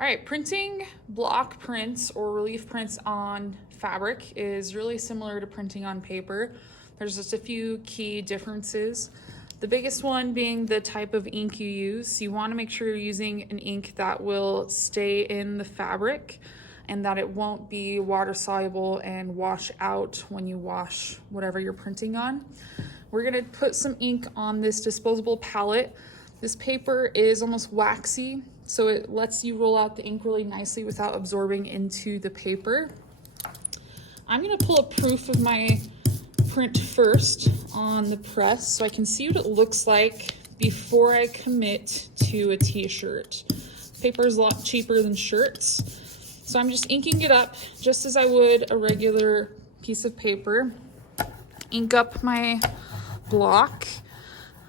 All right, printing block prints or relief prints on fabric is really similar to printing on paper. There's just a few key differences. The biggest one being the type of ink you use. You want to make sure you're using an ink that will stay in the fabric and that it won't be water soluble and wash out when you wash whatever you're printing on. We're going to put some ink on this disposable palette. This paper is almost waxy, so it lets you roll out the ink really nicely without absorbing into the paper. I'm going to pull a proof of my print first on the press so I can see what it looks like before I commit to a t-shirt. Paper is a lot cheaper than shirts, so I'm just inking it up just as I would a regular piece of paper. Ink up my block.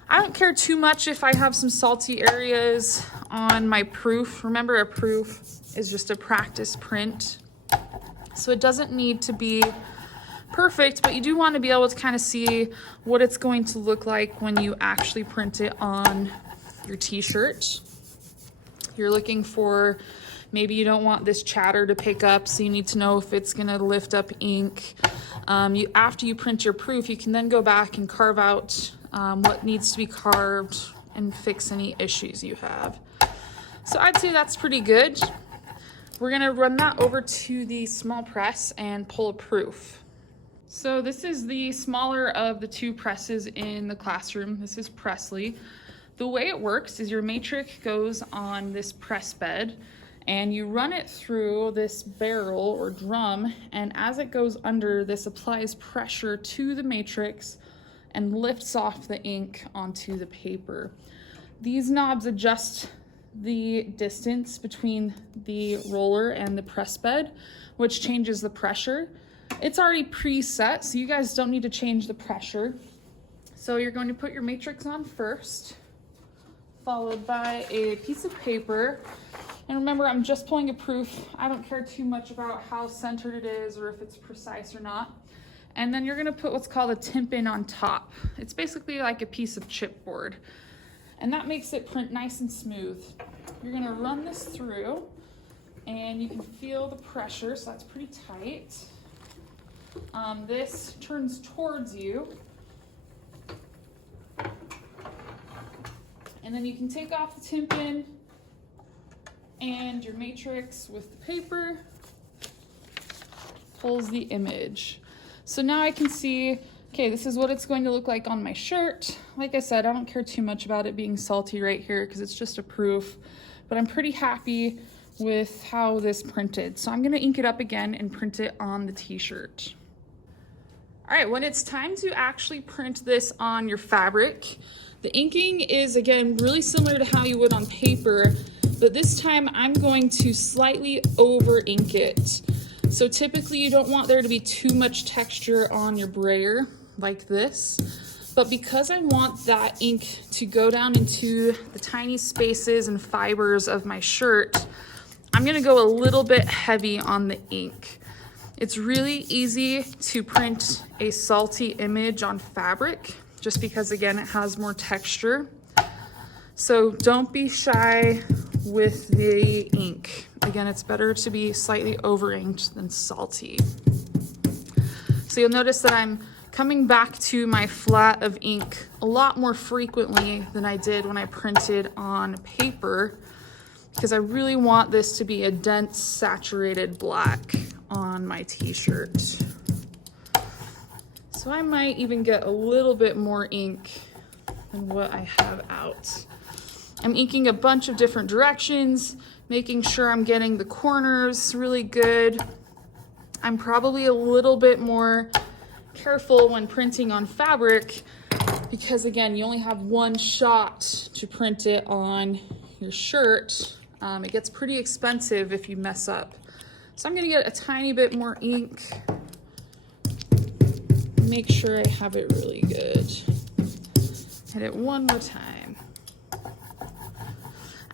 I don't care too much if I have some salty areas on my proof. Remember, a proof is just a practice print, so it doesn't need to be perfect, but you do want to be able to kind of see what it's going to look like when you actually print it on your t-shirt. You're looking for, maybe you don't want this chatter to pick up, so you need to know if it's going to lift up ink. After you print your proof, you can then go back and carve out what needs to be carved and fix any issues you have. So I'd say that's pretty good. We're going to run that over to the small press and pull a proof. So this is the smaller of the two presses in the classroom. This is Presley. The way it works is your matrix goes on this press bed and you run it through this barrel or drum, and as it goes under, this applies pressure to the matrix and lifts off the ink onto the paper. These knobs adjust the distance between the roller and the press bed, which changes the pressure. It's already preset, so you guys don't need to change the pressure. So you're going to put your matrix on first, followed by a piece of paper. And remember, I'm just pulling a proof. I don't care too much about how centered it is or if it's precise or not. And then you're gonna put what's called a tympan on top. It's basically like a piece of chipboard. And that makes it print nice and smooth. You're gonna run this through and you can feel the pressure, so that's pretty tight. This turns towards you. And then you can take off the tympan and your matrix with the paper pulls the image. So now I can see, okay, this is what it's going to look like on my shirt. Like I said, I don't care too much about it being salty right here because it's just a proof, but I'm pretty happy with how this printed. So I'm gonna ink it up again and print it on the t-shirt. All right, when it's time to actually print this on your fabric, the inking is, again, really similar to how you would on paper, but this time I'm going to slightly over ink it. So typically you don't want there to be too much texture on your brayer like this, but because I want that ink to go down into the tiny spaces and fibers of my shirt, I'm gonna go a little bit heavy on the ink. It's really easy to print a salty image on fabric just because, again, it has more texture. So don't be shy with the ink. Again, it's better to be slightly over inked than salty. So you'll notice that I'm coming back to my flat of ink a lot more frequently than I did when I printed on paper, because I really want this to be a dense, saturated black on my t-shirt. So I might even get a little bit more ink than what I have out. I'm inking a bunch of different directions, making sure I'm getting the corners really good. I'm probably a little bit more careful when printing on fabric because, again, you only have one shot to print it on your shirt. It gets pretty expensive if you mess up. So I'm gonna get a tiny bit more ink. Make sure I have it really good. Hit it one more time.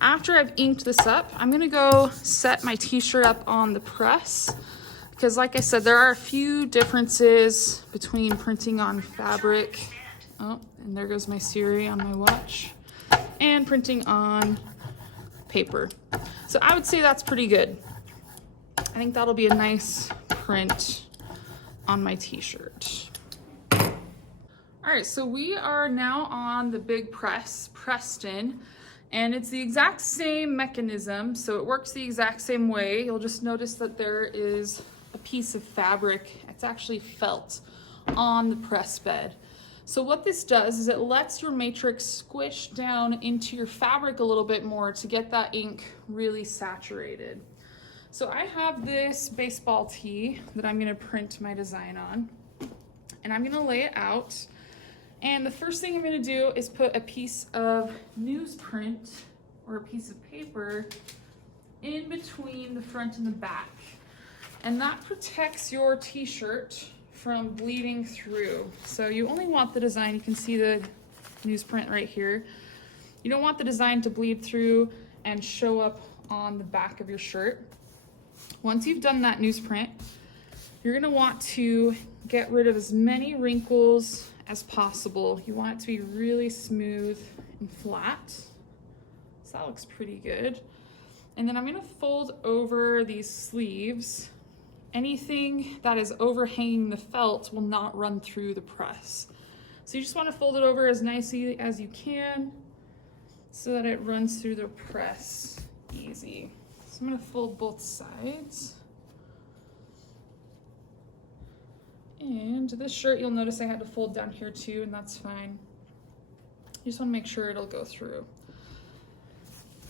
After I've inked this up, I'm gonna go set my t-shirt up on the press because, like I said, there are a few differences between printing on fabric. Oh, and there goes my Siri on my watch. And printing on paper. So I would say that's pretty good. I think that'll be a nice print on my t-shirt. All right, so we are now on the big press, Preston, and it's the exact same mechanism, so it works the exact same way. You'll just notice that there is a piece of fabric, it's actually felt, on the press bed. So what this does is it lets your matrix squish down into your fabric a little bit more to get that ink really saturated. So I have this baseball tee that I'm gonna print my design on, and I'm gonna lay it out. And the first thing I'm gonna do is put a piece of newsprint or a piece of paper in between the front and the back. And that protects your t-shirt from bleeding through. So you only want the design, you can see the newsprint right here. You don't want the design to bleed through and show up on the back of your shirt. Once you've done that newsprint, you're gonna want to get rid of as many wrinkles as possible. You want it to be really smooth and flat. So that looks pretty good. And then I'm gonna fold over these sleeves. Anything that is overhanging the felt will not run through the press. So you just want to fold it over as nicely as you can so that it runs through the press easy. So I'm going to fold both sides. And this shirt, you'll notice I had to fold down here too, and that's fine. You just want to make sure it'll go through.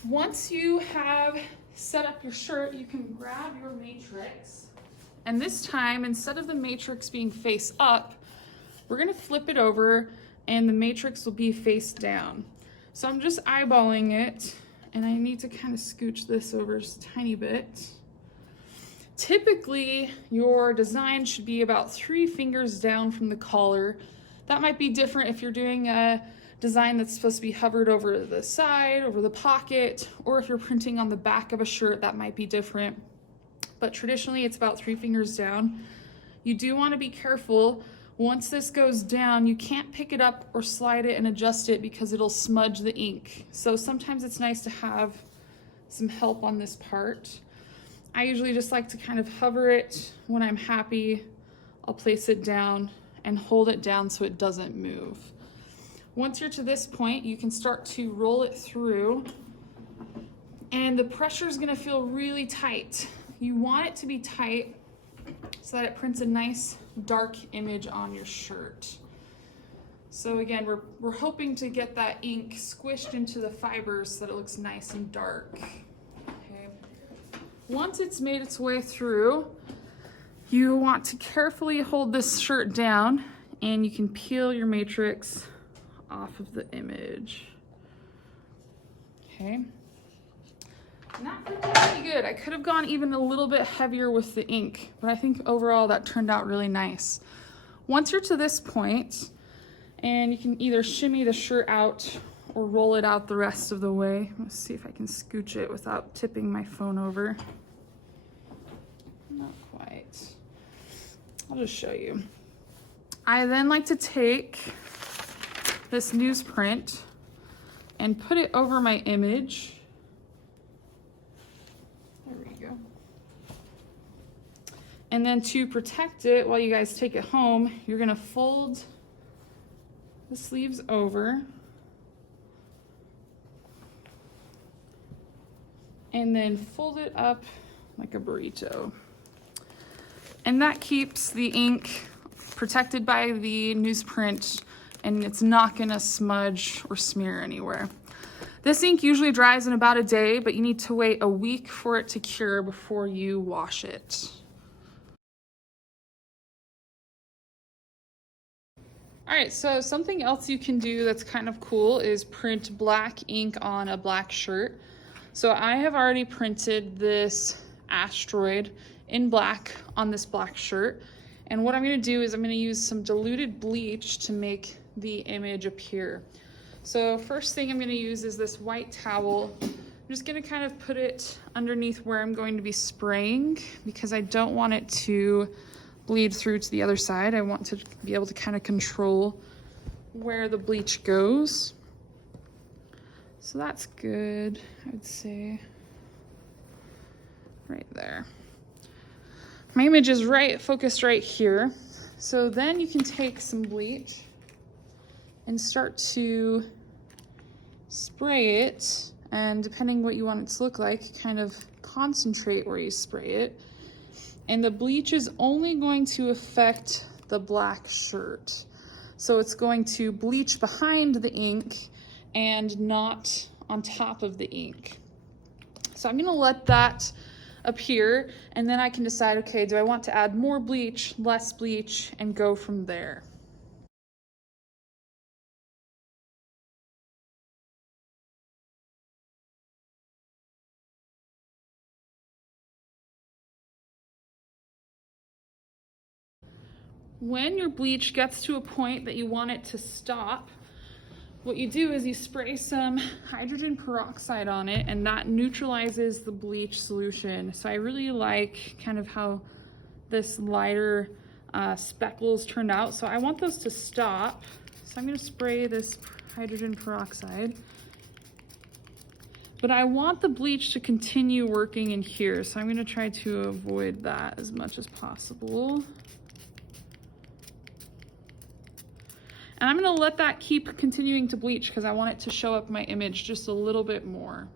Once you have set up your shirt, you can grab your matrix. And this time, instead of the matrix being face up, we're gonna flip it over and the matrix will be face down. So I'm just eyeballing it, and I need to kind of scooch this over just a tiny bit. Typically, your design should be about 3 fingers down from the collar. That might be different if you're doing a design that's supposed to be hovered over the side, over the pocket, or if you're printing on the back of a shirt, that might be different. But traditionally it's about 3 fingers down. You do want to be careful. Once this goes down, you can't pick it up or slide it and adjust it because it'll smudge the ink. So sometimes it's nice to have some help on this part. I usually just like to kind of hover it. When I'm happy, I'll place it down and hold it down so it doesn't move. Once you're to this point, you can start to roll it through, and the pressure is going to feel really tight. You want it to be tight so that it prints a nice dark image on your shirt. So again, we're hoping to get that ink squished into the fibers so that it looks nice and dark. Okay. Once it's made its way through, you want to carefully hold this shirt down, and you can peel your matrix off of the image. Okay. And that printed pretty good. I could have gone even a little bit heavier with the ink, but I think overall that turned out really nice. Once you're to this point, and you can either shimmy the shirt out or roll it out the rest of the way. Let's see if I can scooch it without tipping my phone over. Not quite. I'll just show you. I then like to take this newsprint and put it over my image. There we go. And then to protect it while you guys take it home, you're gonna fold the sleeves over and then fold it up like a burrito. And that keeps the ink protected by the newsprint, and it's not gonna smudge or smear anywhere. This ink usually dries in about a day, but you need to wait a week for it to cure before you wash it. All right, so something else you can do that's kind of cool is print black ink on a black shirt. So I have already printed this asteroid in black on this black shirt. And what I'm gonna do is I'm gonna use some diluted bleach to make the image appear. So first thing I'm gonna use is this white towel. I'm just gonna kind of put it underneath where I'm going to be spraying because I don't want it to bleed through to the other side. I want to be able to kind of control where the bleach goes. So that's good, I would say. right there. My image is focused right here. So then you can take some bleach and start to spray it, and depending what you want it to look like, kind of concentrate where you spray it. And the bleach is only going to affect the black shirt. So it's going to bleach behind the ink and not on top of the ink. So I'm gonna let that appear, and then I can decide, okay, do I want to add more bleach, less bleach, and go from there. When your bleach gets to a point that you want it to stop, what you do is you spray some hydrogen peroxide on it, and that neutralizes the bleach solution. So I really like kind of how this lighter speckles turned out. So I want those to stop. So I'm gonna spray this hydrogen peroxide. But I want the bleach to continue working in here. So I'm gonna try to avoid that as much as possible. And I'm gonna let that keep continuing to bleach because I want it to show up my image just a little bit more.